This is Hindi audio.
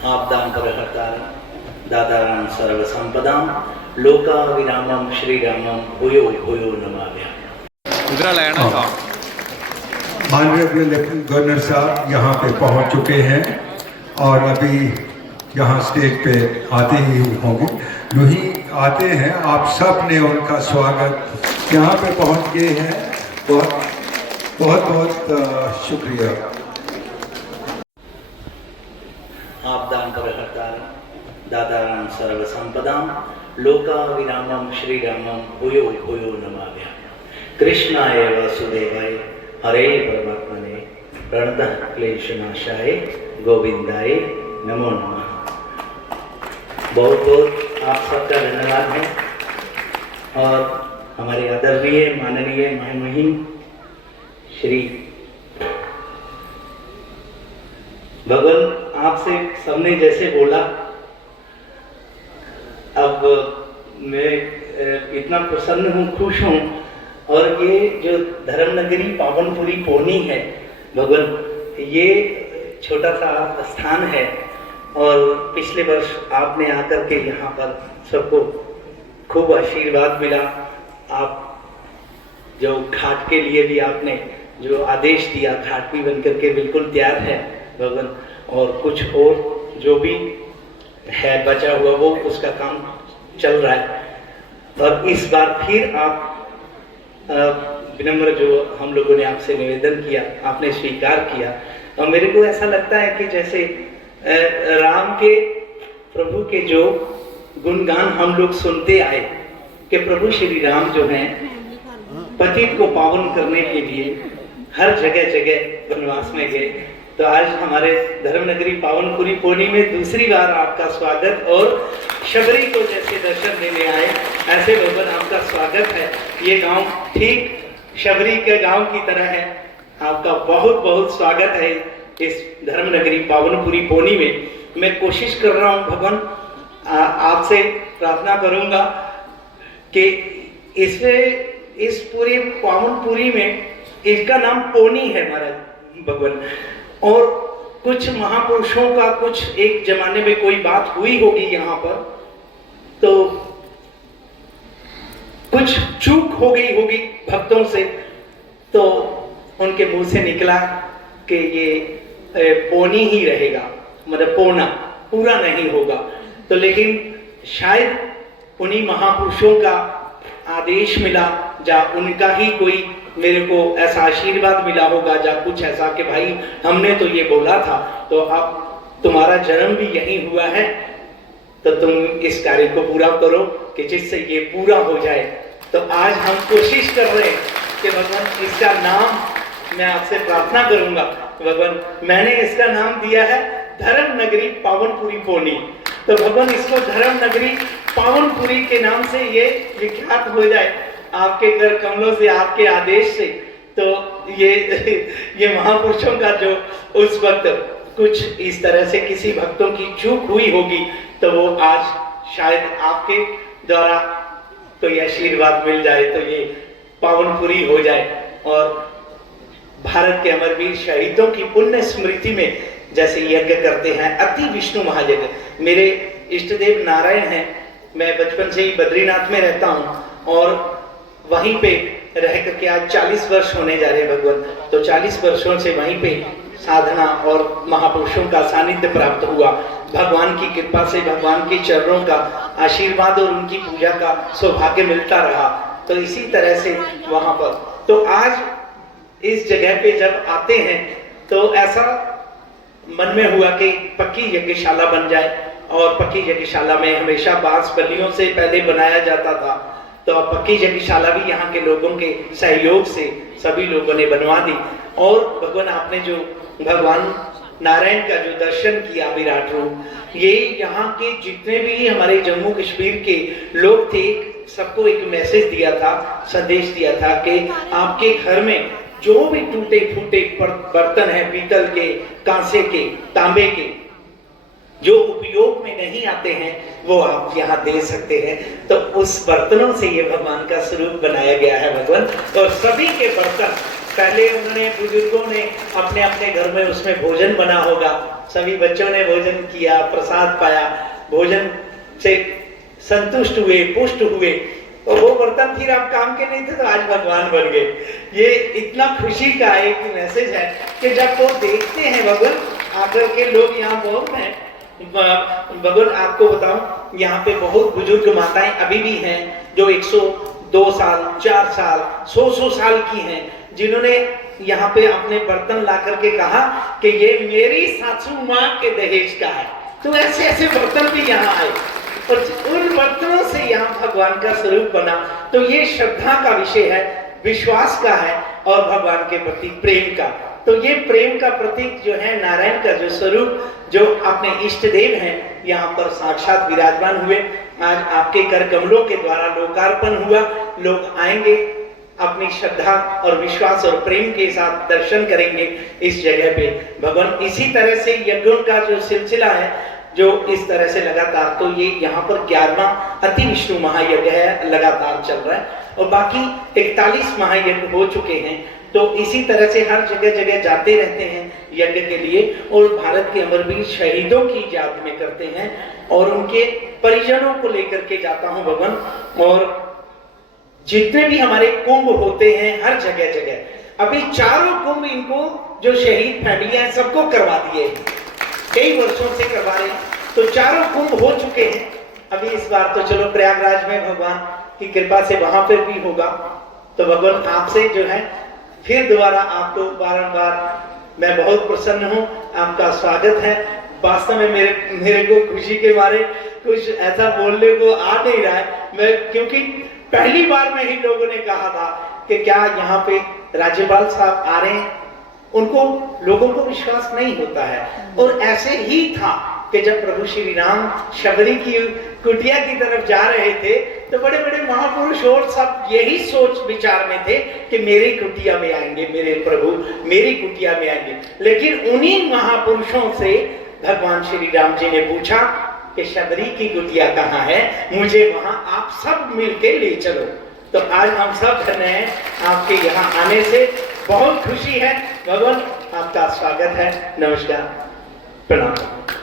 आपदां दातारां सर्वसंपदां लोकाभिरामं श्रीरामं भूयो भूयो नमाम्यहम्। ऑनरेबल लेफ्टिनेंट गवर्नर साहब यहाँ पे पहुँच चुके हैं और अभी यहाँ स्टेज पे आते ही होंगे। यूँ ही आते हैं, आप सब ने उनका स्वागत यहाँ पे पहुँच गए हैं। बहुत बहुत शुक्रिया। आपदां दातारां सर्वसंपदां लोकाभिरामं श्रीरामं भूयो भूयो नमाम्यहम्। कृष्णाय वासुदेवाय हरे परमात्मने प्रणतः क्लेशनाशाय गोविंदाय नमो नमः। बहुत बहुत आप सबका धन्यवाद है और हमारे आदरणीय माननीय महामहिम श्री भगवान आपसे सबने जैसे बोला, अब मैं इतना प्रसन्न हूँ, खुश हूँ। और ये जो धर्मनगरी पावनपुरी पोनी है भगवान, ये छोटा सा स्थान है और पिछले वर्ष आपने आकर के यहाँ पर सबको खूब आशीर्वाद मिला। आप जो घाट के लिए भी आपने जो आदेश दिया, घाट भी बन करके बिल्कुल तैयार है भगवान, और कुछ और जो भी है बचा हुआ वो उसका काम चल रहा है। और इस बार फिर आप विनम्र जो हम लोगों ने आपसे निवेदन किया, आपने स्वीकार किया। और मेरे को ऐसा लगता है कि जैसे राम के, प्रभु के जो गुणगान हम लोग सुनते आए कि प्रभु श्री राम जो हैं पतित को पावन करने के लिए हर जगह जगह वनवास में गए। तो आज हमारे धर्मनगरी पावनपुरी पोनी में दूसरी बार आपका स्वागत, और शबरी को जैसे दर्शन देने आए ऐसे भगवान आपका स्वागत है। ये गांव ठीक शबरी के गांव की तरह है। आपका बहुत बहुत स्वागत है इस धर्मनगरी पावनपुरी पोनी में। मैं कोशिश कर रहा हूँ भगवान, आपसे प्रार्थना करूंगा कि इसमें इस पूरे पावनपुरी में इसका नाम पोनी है महाराज भगवान, और कुछ महापुरुषों का कुछ एक जमाने में कोई बात हुई होगी यहाँ पर, तो कुछ चूक हो गई होगी भक्तों से, तो उनके मुंह से निकला कि ये पोनी ही रहेगा, मतलब पोना पूरा नहीं होगा। तो लेकिन शायद उन्हीं महापुरुषों का आदेश मिला, या उनका ही कोई मेरे को ऐसा आशीर्वाद मिला होगा, या कुछ ऐसा कि भाई हमने तो ये बोला था, तो अब तुम्हारा जन्म भी यही हुआ है, तो तुम इस कार्य को पूरा करो कि जिससे ये पूरा हो जाए। तो आज हम कोशिश कर रहे हैं कि भगवान इसका नाम, मैं आपसे प्रार्थना करूंगा भगवान, मैंने इसका नाम दिया है धर्मनगरी पावनपुरी पोनी। तो भगवान इसको धर्मनगरी पावनपुरी के नाम से ये विख्यात हो जाए आपके कर कमलों से, आपके आदेश से। तो ये महापुरुषों का जो उस वक्त कुछ इस तरह से किसी भक्तों की चूक हुई होगी, तो वो आज शायद आपके द्वारा कोई आशीर्वाद मिल जाए तो ये पावनपुरी हो जाए। और भारत के अमरवीर शहीदों की पुण्य स्मृति में जैसे यज्ञ करते हैं, अति विष्णु महायज्ञ। मेरे इष्ट देव नारायण हैं, मैं बचपन से ही बद्रीनाथ में रहता हूँ और वहीं पे रह करके आज 40 वर्ष होने जा रहे भगवान। तो 40 वर्षों से वहीं पे साधना और महापुरुषों का सानिध्य प्राप्त हुआ। भगवान की कृपा से, भगवान के चरणों का आशीर्वाद और उनकी पूजा का सौभाग्य मिलता रहा। तो इसी तरह से वहां पर, तो आज इस जगह पे जब आते हैं तो ऐसा मन में हुआ कि पक्की यज्ञशाला बन जाए। और पक्की यज्ञशाला में हमेशा बांस बल्लियों से पहले बनाया जाता था, तो अब पक्की यज्ञशाला भी यहाँ के लोगों के सहयोग से सभी लोगों ने बनवा दी। और भगवान आपने जो भगवान नारायण का जो दर्शन किया विराट रूप, ये यहाँ के जितने भी हमारे जम्मू कश्मीर के लोग थे, सबको एक मैसेज दिया था, संदेश दिया था कि आपके घर में जो भी टूटे फूटे बर्तन है, पीतल के, कांसे के, तांबे के, जो उपयोग में नहीं आते हैं, वो आप यहाँ दे सकते हैं। तो उस बर्तनों से ये भगवान का स्वरूप बनाया गया है भगवान। और सभी के बर्तन पहले उन्होंने बुजुर्गों ने अपने अपने घर में उसमें भोजन बना होगा, सभी बच्चों ने भोजन किया, प्रसाद पाया, भोजन से संतुष्ट हुए, पुष्ट हुए, और वो बर्तन फिर आप काम के नहीं थे तो आज भगवान बन गए। ये इतना खुशी का एक मैसेज है कि जब वो देखते हैं भगवान आकर के लोग यहाँ बहुत हैं। भगवान आपको बताऊं, यहाँ पे बहुत बुजुर्ग माताएं अभी भी हैं जो 102 साल, 4 साल, 100 साल की हैं, जिन्होंने यहाँ पे अपने बर्तन ला करके कहा कि ये मेरी सासू माँ के दहेज का है। तो ऐसे ऐसे बर्तन भी यहाँ आए और उन बर्तनों से यहाँ भगवान का स्वरूप बना। तो ये श्रद्धा का विषय है, विश्वास का है और भगवान के प्रति प्रेम का। तो ये प्रेम का प्रतीक जो है नारायण का जो स्वरूप, जो अपने इष्ट देव हैं, यहाँ पर साक्षात विराजमान हुए। आज आपके कर कमलों के द्वारा लोकार्पण हुआ। लोग आएंगे, अपनी श्रद्धा और विश्वास और प्रेम के साथ दर्शन करेंगे इस जगह पे। भगवान इसी तरह से यज्ञों का जो सिलसिला है, जो इस तरह से लगातार, तो ये यहाँ पर 11वां अति विष्णु महायज्ञ है, लगातार चल रहा है और बाकी 41 महायज्ञ हो चुके हैं। तो इसी तरह से हर जगह जगह जाते रहते हैं यज्ञ के लिए और भारत के अमरवीर शहीदों की याद में करते हैं और उनके परिजनों को लेकर के जाता हूं भगवान। और जितने भी हमारे कुंभ होते हैं हर जगह जगह, अभी चारों कुंभ इनको जो शहीद फैमिलियां हैं सबको करवा दिए, कई वर्षों से करवा रहे हैं। तो चारों कुंभ हो चुके हैं। अभी इस बार तो चलो प्रयागराज में भगवान की कृपा से वहां पर भी होगा। तो भगवान आपसे जो है फिर दोबारा आपको बारंबार मैं बहुत प्रसन्न हूं, आपका स्वागत है। वास्तव में मेरे को खुशी के मारे कुछ ऐसा बोलने को आ नहीं रहा है मैं, क्योंकि पहली बार में ही लोगों ने कहा था कि क्या यहाँ पे राज्यपाल साहब आ रहे हैं, उनको लोगों को विश्वास नहीं होता है। और ऐसे ही था कि जब प्रभु श्री राम शबरी की कुटिया की तरफ जा रहे थे तो बड़े बड़े महापुरुष और सब यही सोच विचार में थे कि मेरी कुटिया में आएंगे, मेरे प्रभु मेरी कुटिया में आएंगे। लेकिन उन्हीं महापुरुषों से भगवान श्री राम जी ने पूछा कि शबरी की कुटिया कहाँ है, मुझे वहां आप सब मिलके ले चलो। तो आज हम सब धन्य हैं आपके यहाँ आने से, बहुत खुशी है। भगवान आपका स्वागत है। नमस्कार, प्रणाम।